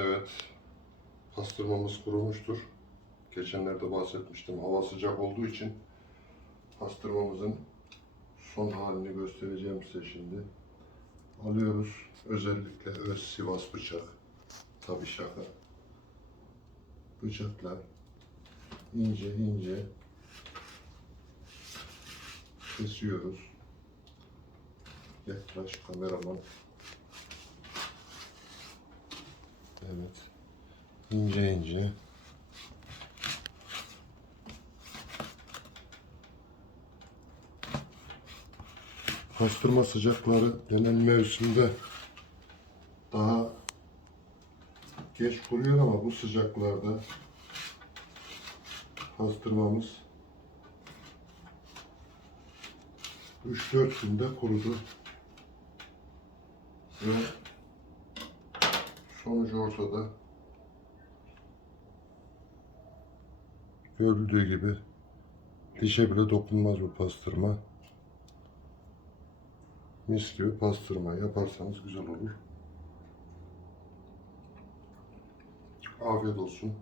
Evet. Pastırmamız kurumuştur. Geçenlerde bahsetmiştim. Hava sıcak olduğu için pastırmamızın son halini göstereceğim size şimdi. Alıyoruz. Özellikle öz Sivas bıçak. Tabi şaka. Bıçakla ince ince kesiyoruz. Yaklaş kameraman. Evet. İnce ince. Pastırma sıcakları denen mevsimde daha geç kuruyor ama bu sıcaklarda pastırmamız 3-4 günde kurudu. Ve sonucu ortada. Görüldüğü gibi dişe bile dokunmaz bu pastırma. Mis gibi pastırma yaparsanız güzel olur. Afiyet olsun.